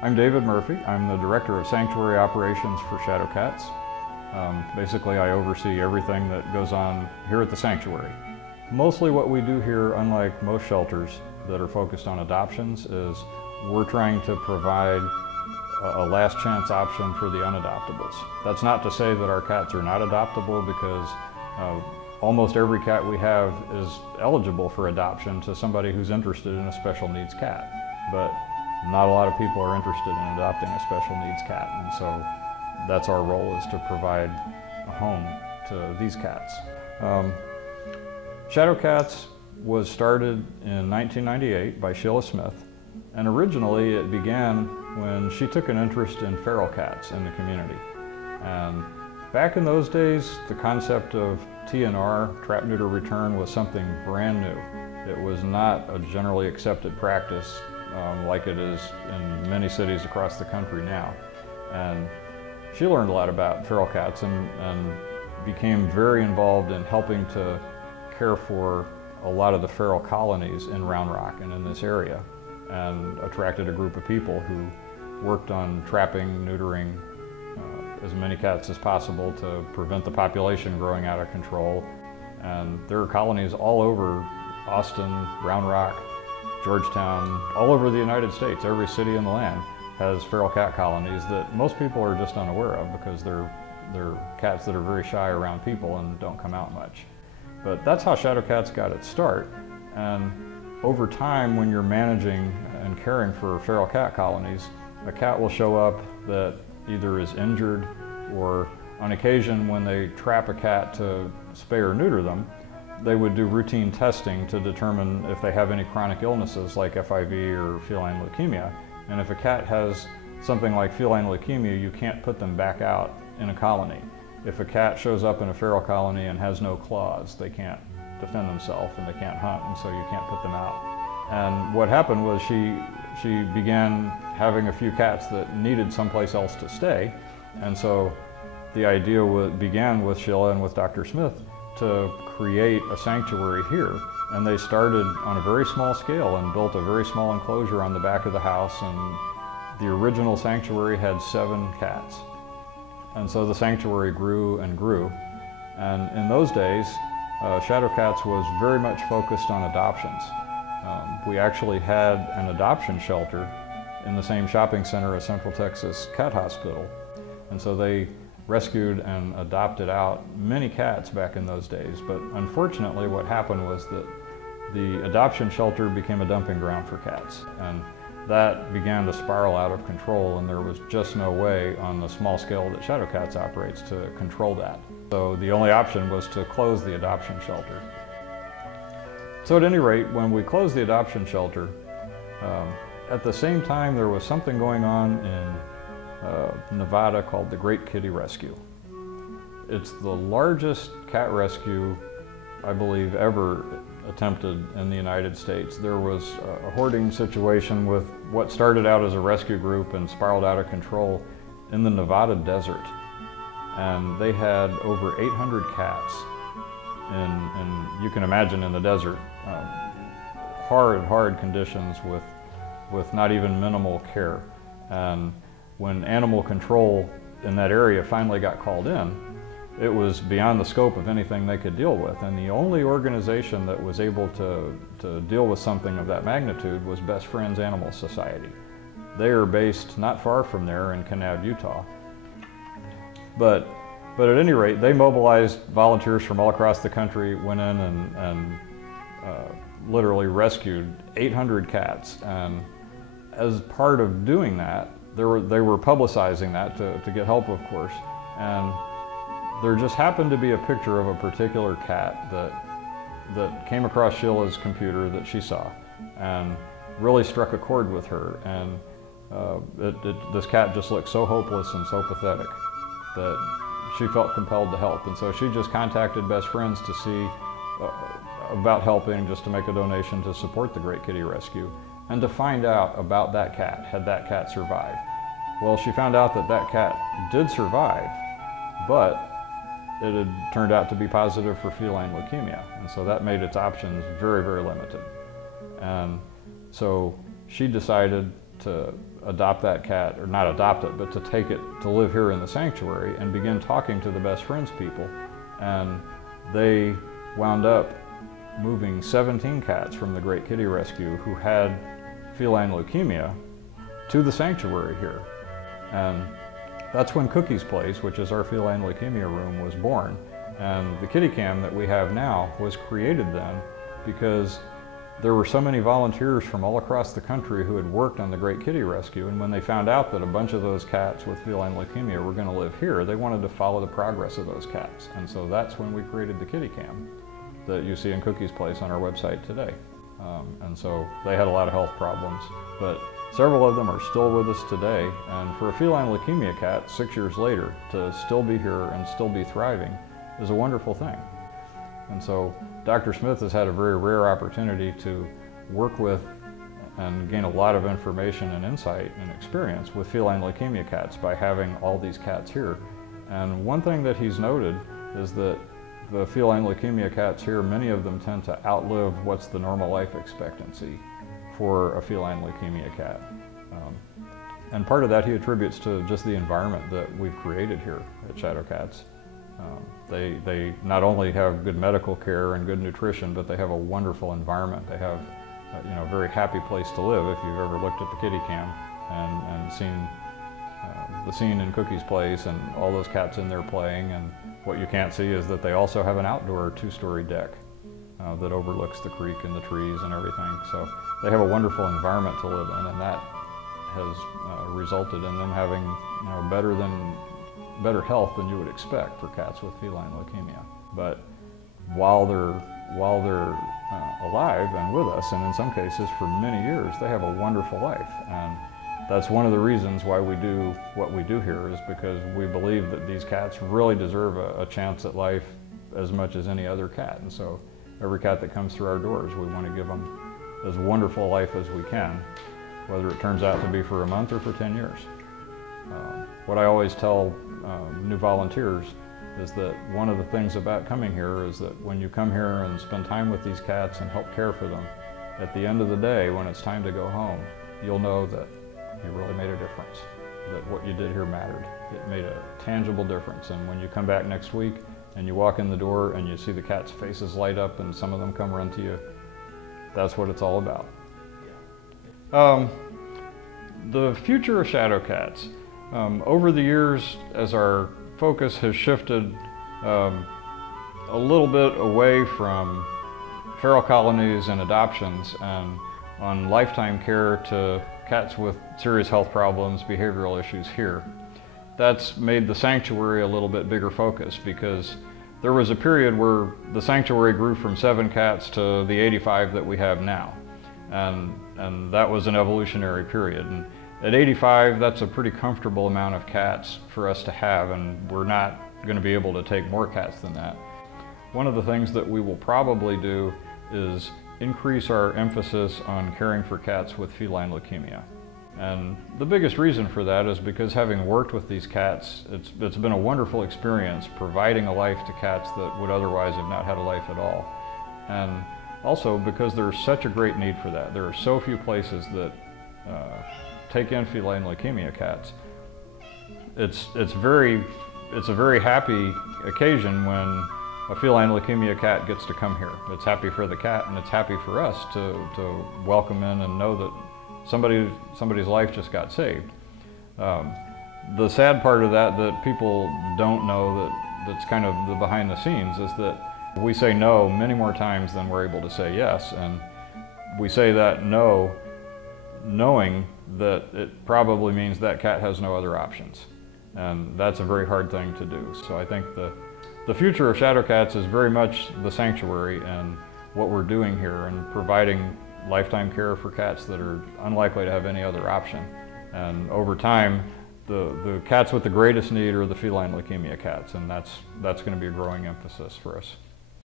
I'm David Murphy. I'm the Director of Sanctuary Operations for Shadow Cats. Basically, I oversee everything that goes on here at the sanctuary. Mostly what we do here, unlike most shelters that are focused on adoptions, is we're trying to provide a last chance option for the unadoptables. That's not to say that our cats are not adoptable, because almost every cat we have is eligible for adoption to somebody who's interested in a special needs cat. But not a lot of people are interested in adopting a special needs cat, and so that's our role, is to provide a home to these cats. Shadow Cats was started in 1998 by Sheila Smith, and originally it began when she took an interest in feral cats in the community. And back in those days, the concept of TNR, trap, neuter, return, was something brand new. It was not a generally accepted practice like it is in many cities across the country now. And she learned a lot about feral cats and became very involved in helping to care for a lot of the feral colonies in Round Rock and in this area, and attracted a group of people who worked on trapping, neutering as many cats as possible to prevent the population growing out of control. And there are colonies all over Austin, Round Rock, Georgetown, all over the United States. Every city in the land has feral cat colonies that most people are just unaware of, because they're cats that are very shy around people and don't come out much. But that's how Shadow Cats got its start. And over time, when you're managing and caring for feral cat colonies, a cat will show up that either is injured, or on occasion when they trap a cat to spay or neuter them, they would do routine testing to determine if they have any chronic illnesses like FIV or feline leukemia. And if a cat has something like feline leukemia, you can't put them back out in a colony. If a cat shows up in a feral colony and has no claws, they can't defend themselves and they can't hunt, and so you can't put them out. And what happened was she began having a few cats that needed someplace else to stay. And so the idea began with Sheila and with Dr. Smith to create a sanctuary here. And they started on a very small scale and built a very small enclosure on the back of the house. And the original sanctuary had 7 cats. And so the sanctuary grew and grew. And in those days, Shadow Cats was very much focused on adoptions. We actually had an adoption shelter in the same shopping center as Central Texas Cat Hospital. And so they rescued and adopted out many cats back in those days. But unfortunately, what happened was that the adoption shelter became a dumping ground for cats. And that began to spiral out of control, and there was just no way on the small scale that Shadow Cats operates to control that. So the only option was to close the adoption shelter. So at any rate, when we closed the adoption shelter, at the same time there was something going on in Nevada called the Great Kitty Rescue. It's the largest cat rescue, I believe, ever attempted in the United States. There was a hoarding situation with what started out as a rescue group and spiraled out of control in the Nevada desert. And they had over 800 cats in you can imagine, in the desert, hard conditions with not even minimal care. And when animal control in that area finally got called in, it was beyond the scope of anything they could deal with. And the only organization that was able to deal with something of that magnitude was Best Friends Animal Society. They are based not far from there in Kanab, Utah. But at any rate, they mobilized volunteers from all across the country, went in and literally rescued 800 cats. And as part of doing that, they were publicizing that to get help, of course. And there just happened to be a picture of a particular cat that came across Sheila's computer that she saw and really struck a chord with her. And this cat just looked so hopeless and so pathetic that she felt compelled to help. And so she just contacted Best Friends to see about helping, just to make a donation to support the Great Kitty Rescue, and to find out about that cat. Had that cat survived? Well, she found out that that cat did survive, but it had turned out to be positive for feline leukemia. And so that made its options very, very limited. And so she decided to adopt that cat, or not adopt it, but to take it to live here in the sanctuary and begin talking to the best friends people. And they wound up moving 17 cats from the Great Kitty Rescue who had feline leukemia to the sanctuary here. And that's when Cookie's Place, which is our feline leukemia room, was born. And the kitty cam that we have now was created then because there were so many volunteers from all across the country who had worked on the Great Kitty Rescue, and when they found out that a bunch of those cats with feline leukemia were going to live here, they wanted to follow the progress of those cats. And so that's when we created the kitty cam that you see in Cookie's Place on our website today. And so they had a lot of health problems, but several of them are still with us today. And for a feline leukemia cat, 6 years later, to still be here and still be thriving is a wonderful thing. And so Dr. Smith has had a very rare opportunity to work with and gain a lot of information and insight and experience with feline leukemia cats by having all these cats here. And one thing that he's noted is that the feline leukemia cats here, many of them tend to outlive what's the normal life expectancy for a feline leukemia cat. And part of that he attributes to just the environment that we've created here at Shadow Cats. They not only have good medical care and good nutrition, but they have a wonderful environment. They have a very happy place to live. If you've ever looked at the kitty cam and seen the scene in Cookie's Place and all those cats in there playing, and what you can't see is that they also have an outdoor 2-story deck that overlooks the creek and the trees and everything. So they have a wonderful environment to live in, and that has resulted in them having better health than you would expect for cats with feline leukemia. But while they're alive and with us, and in some cases for many years, they have a wonderful life. And that's one of the reasons why we do what we do here, is because we believe that these cats really deserve a chance at life as much as any other cat. And so every cat that comes through our doors, we want to give them as wonderful a life as we can, whether it turns out to be for a month or for 10 years. What I always tell new volunteers is that one of the things about coming here is that when you come here and spend time with these cats and help care for them, at the end of the day, when it's time to go home, you'll know that you really made a difference, that what you did here mattered. It made a tangible difference. And when you come back next week and you walk in the door and you see the cats' faces light up and some of them come run to you, that's what it's all about. The future of Shadow Cats. Over the years, as our focus has shifted a little bit away from feral colonies and adoptions and on lifetime care to cats with serious health problems, behavioral issues here, that's made the sanctuary a little bit bigger focus, because there was a period where the sanctuary grew from 7 cats to the 85 that we have now. And that was an evolutionary period. And at 85, that's a pretty comfortable amount of cats for us to have, and we're not going to be able to take more cats than that. One of the things that we will probably do is increase our emphasis on caring for cats with feline leukemia. And the biggest reason for that is because, having worked with these cats, it's been a wonderful experience providing a life to cats that would otherwise have not had a life at all. And also because there's such a great need for that. There are so few places that take in feline leukemia cats. It's a very happy occasion when a feline leukemia cat gets to come here. It's happy for the cat, and it's happy for us to welcome in and know that somebody's life just got saved. The sad part of that people don't know, that's kind of the behind the scenes, is that we say no many more times than we're able to say yes. And we say that no knowing that it probably means that cat has no other options. And that's a very hard thing to do. So I think the future of Shadow Cats is very much the sanctuary and what we're doing here, and providing lifetime care for cats that are unlikely to have any other option. And over time, the cats with the greatest need are the feline leukemia cats, and that's going to be a growing emphasis for us.